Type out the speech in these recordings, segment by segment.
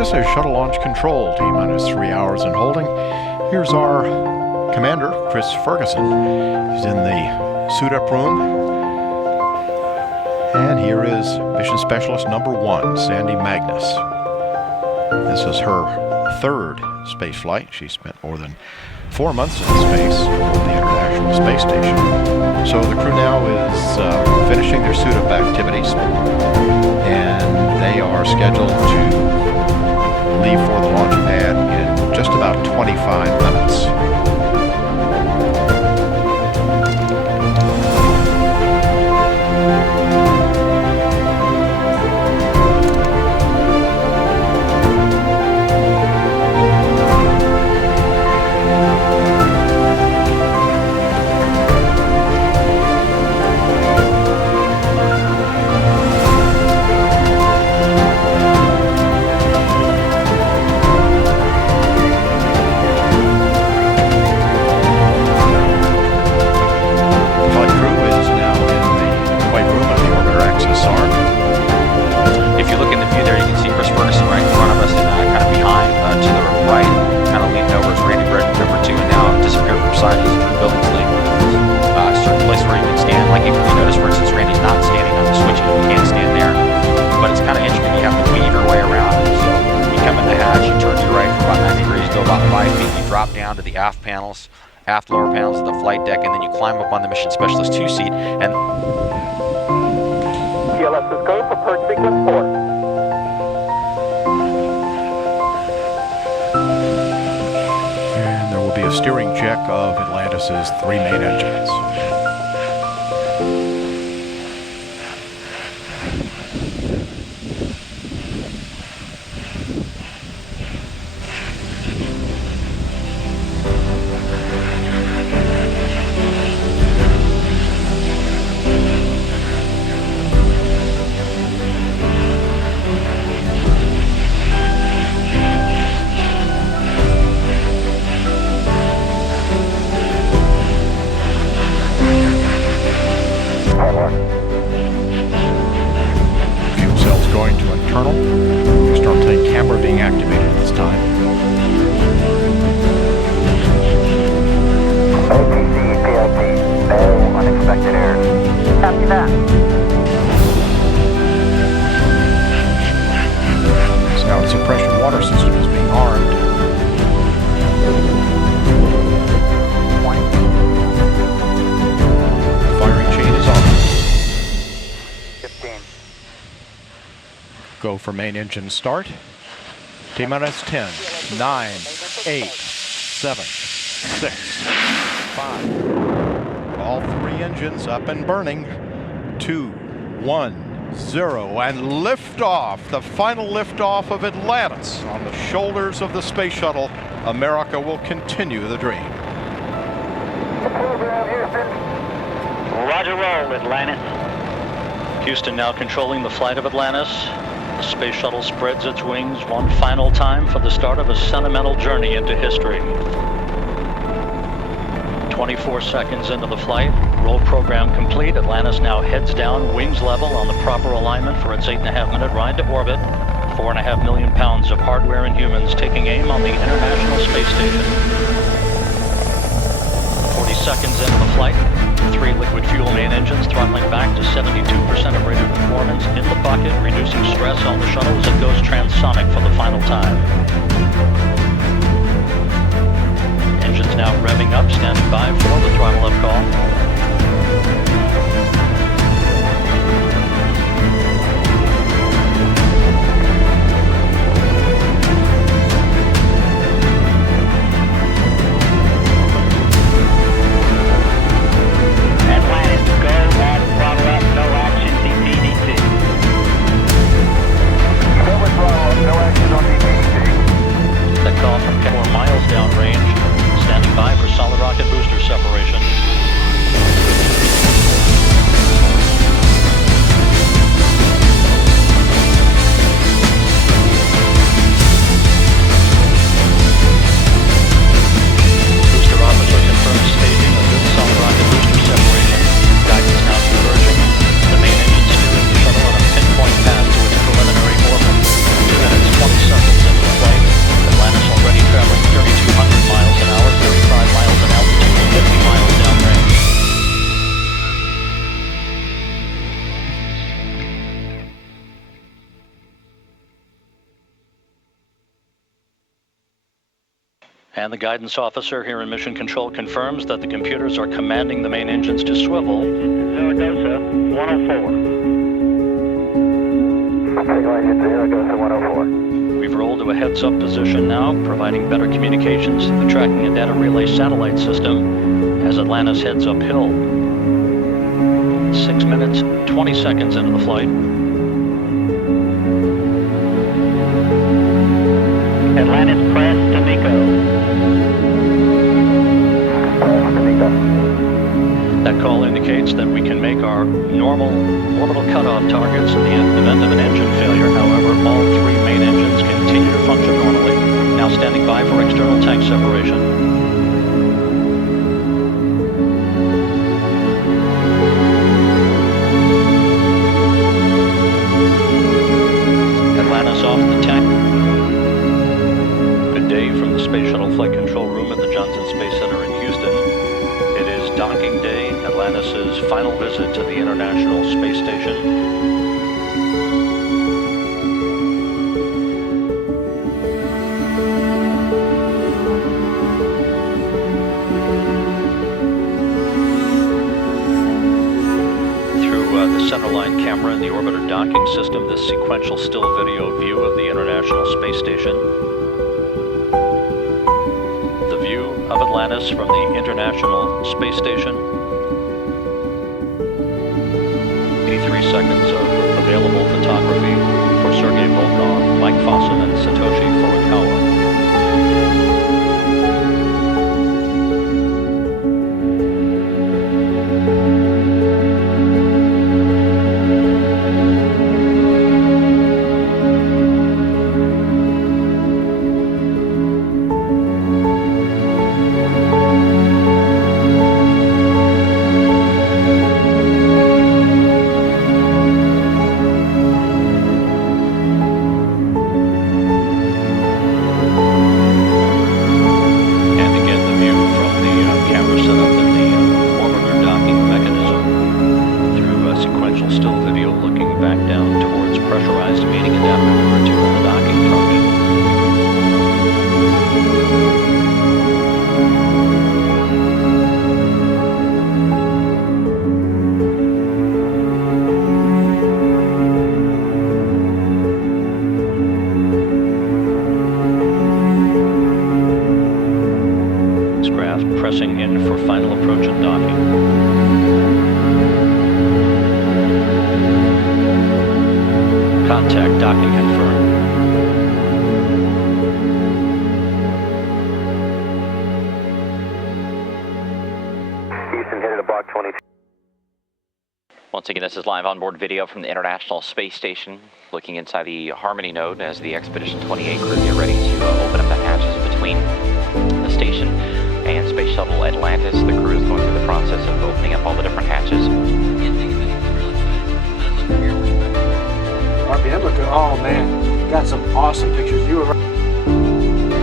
This is Shuttle Launch Control, T-minus 3 hours and holding. Here's our commander, Chris Ferguson. He's in the suit-up room. And here is Mission Specialist number 1, Sandy Magnus. This is her third space flight. She spent more than 4 months in space at the International Space Station. So the crew now is finishing their suit-up activities, and they are scheduled to leave for the launch pad in just about 25 minutes. Down to the aft panels, aft lower panels of the flight deck, and then you climb up on the Mission Specialist 2 seat. And TLS is go for purge sequence 4. And there will be a steering check of Atlantis' 3 main engines. Fuel cells going to internal. External tank camera being activated at this time. OTC, PLT, no unexpected errors. Copy that. So now the suppression water system is being armed. Firing chain is on. 15. Go for main engine start. T-minus 10, 9, 8, 7, 6, 5. All 3 engines up and burning. 2, 1, 0, and liftoff. The final liftoff of Atlantis on the shoulders of the space shuttle. America will continue the dream. Roger roll, Atlantis. Houston now controlling the flight of Atlantis. The space shuttle spreads its wings one final time for the start of a sentimental journey into history. 24 seconds into the flight, roll program complete. Atlantis now heads down, wings level on the proper alignment for its 8.5-minute ride to orbit. 4.5 million pounds of hardware and humans taking aim on the International Space Station. 40 seconds into the flight, 3 liquid fuel main engines throttling back to 72% of rated performance in the bucket, reducing stress on the shuttle as it goes transonic for the final time. Engines now revving up, standing by for the throttle up call. And the guidance officer here in Mission Control confirms that the computers are commanding the main engines to swivel. Zaragoza, 104. Zaragoza, 104. We've rolled to a heads-up position now, providing better communications to the tracking and data relay satellite system as Atlantis heads uphill. 6 minutes, 20 seconds into the flight. Atlantis, press to Nico. Press to Nico. That call indicates that we can make our normal orbital cutoff targets in the event of an engine failure. However, all three main engines continue to function normally. Now standing by for external tank separation. Atlantis off the tank. Good day from the Space Shuttle Flight Control Room at the Johnson Space Center in Houston. It is docking day, Atlantis' final visit to the International Space Station. The centerline camera in the orbiter docking system, this sequential still video view of the International Space Station. The view of Atlantis from the International Space Station. 83 seconds of available photography for Sergei Volkov, Mike Fossum, and Satoshi Furukawa. Pressing in for final approach and docking. Contact docking confirmed. Houston headed to block 22. Once again, this is live onboard video from the International Space Station, looking inside the Harmony node as the Expedition 28 crew get ready to open up the hatches between the station and Space Shuttle Atlantis. The crew is going through the process of opening up all the different hatches. RPM look good. Oh man, got some awesome pictures. You were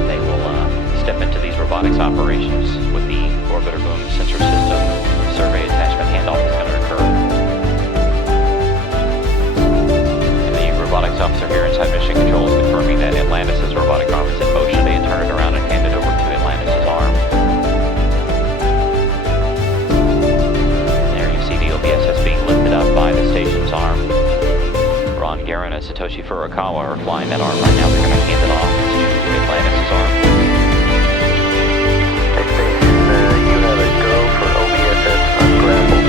They will step into these robotics operations with the orbiter boom sensor system. Survey attachment handoff is going to occur. And the robotics officer here inside Mission Control is confirming that Atlantis' robotic arm is in motion. They turn it around and hand it over to Atlantis' arm. OBSS being lifted up by the station's arm. Ron Guerin and Satoshi Furukawa are flying that arm right now. They're going to hand it off to Atlantis' arm. Station, you have a go for OBSS unscramble.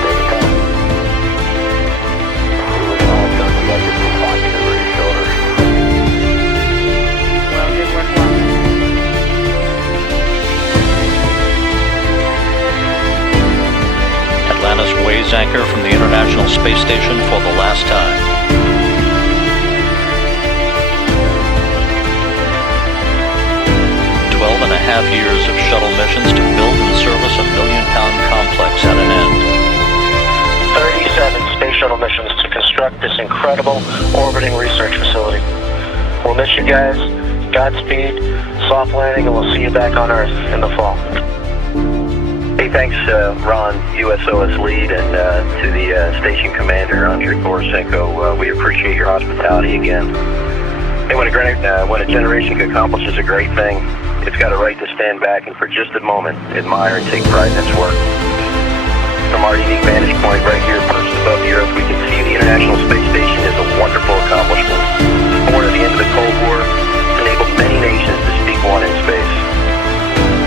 Stay down. It was all junky. I just was walking over his shoulder. Well, good work, Atlantis weighs anchor from the International Space Station for the last time. "12.5 years of shuttle missions to build and service a million-pound complex at an end. 37 space shuttle missions to construct this incredible orbiting research facility. We'll miss you guys. Godspeed, soft landing, and we'll see you back on Earth in the fall." Hey, thanks, Ron, USOS lead, and to the station commander, Andrei Borisenko. We appreciate your hospitality again. Hey, when a generation accomplishes a great thing, it's got a right to stand back and for just a moment admire and take pride in its work. From our unique vantage point right here perched above the Earth, we can see the International Space Station is a wonderful accomplishment. Born at the end of the Cold War, it's enabled many nations to speak one in space.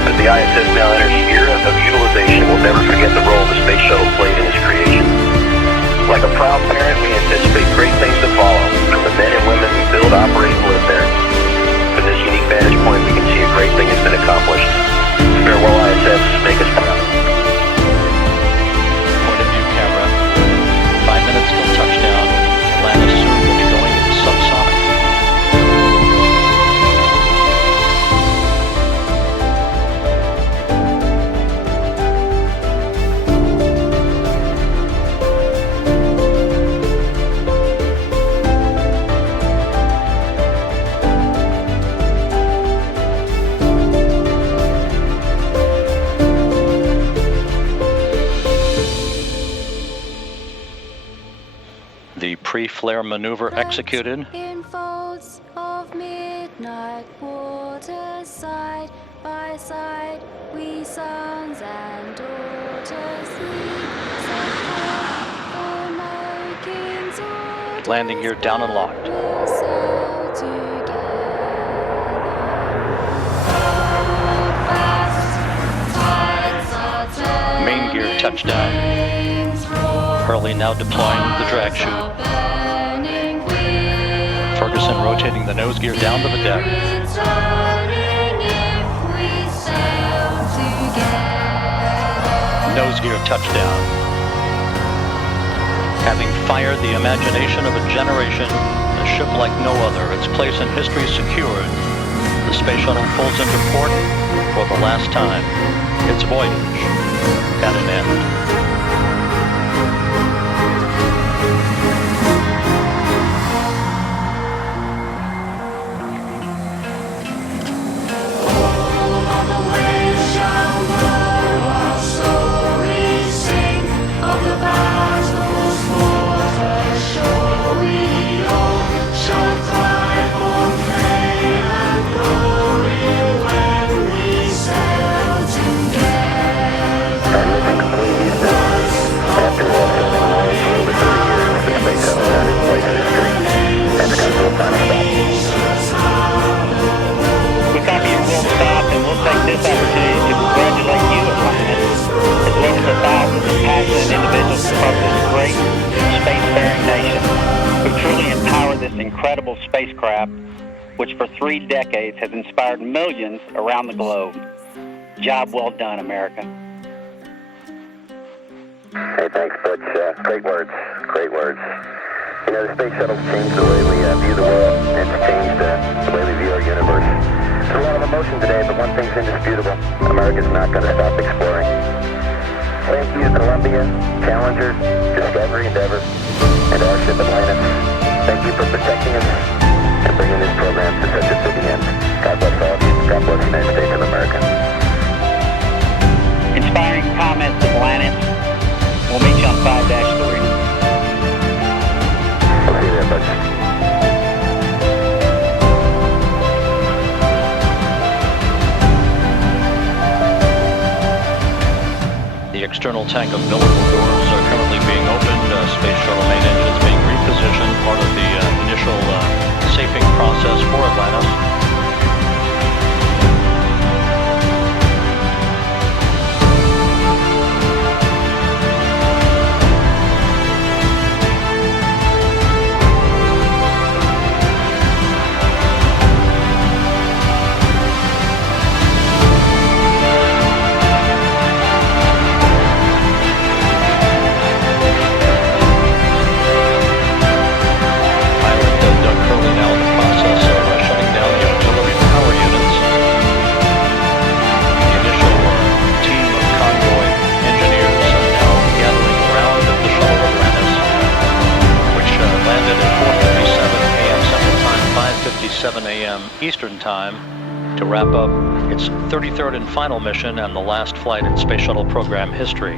As the ISS now enters the era of utilization, we'll never forget the role the Space Shuttle played in its creation. Like a proud parent, we anticipate great things to follow from the men and women who build, operate, and live there. From this unique vantage point, we can see a great thing has been accomplished. Farewell, ISS. Make us proud. Point of view camera. 5 minutes till touchdown. Atlantis soon will be going subsonic. The pre-flare maneuver executed. In folds of midnight water, side by side, we sons and daughters lead, set forth for no king's orders. Landing gear down and locked. We'll sail together. Fast tides are turning, Main gear touchdown. Hurley now deploying the drag chute. Ferguson rotating the nose gear down to the deck. Nose gear touchdown. Having fired the imagination of a generation, a ship like no other, its place in history secured, the space shuttle pulls into port for the last time. Its voyage at an end. Incredible spacecraft, which for 3 decades has inspired millions around the globe. Job well done, America. Hey, thanks, Butch. Great words. Great words. You know, the space shuttle's changed the way we view the world. It's changed the way we view our universe. There's a lot of emotion today, but one thing's indisputable. America's not going to stop exploring. Thank you, Columbia, Challenger, Discovery, Endeavor, and our ship Atlantis. Thank you for protecting us and bringing this program to such a fitting end. God bless all of you. God bless the United States of America. Inspiring comments, Atlantis. We'll meet you on 5-3. We'll see you there, Butch. The external tank umbilical doors are currently being opened. Space shuttle main engines being repositioned, part of the initial safing process for Atlantis. Eastern Time to wrap up its 33rd and final mission and the last flight in Space Shuttle program history.